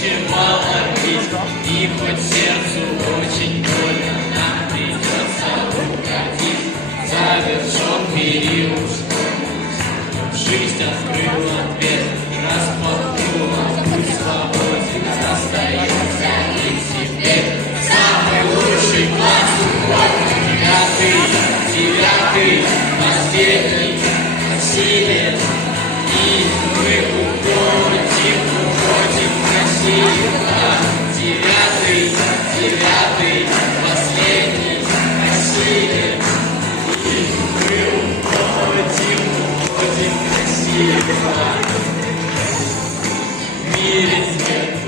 ночевала пить, и хоть сердцу очень больно, нам придется уходить. Завершен период школьный, жизнь открыла дверь, распахнула, путь свободен, остаемся и теперь. Самый лучший класс уходит, девятый, последний, насилие, и мы уходим красиво. Девятый, последний, насилие, и мы уходим красиво. В мире нет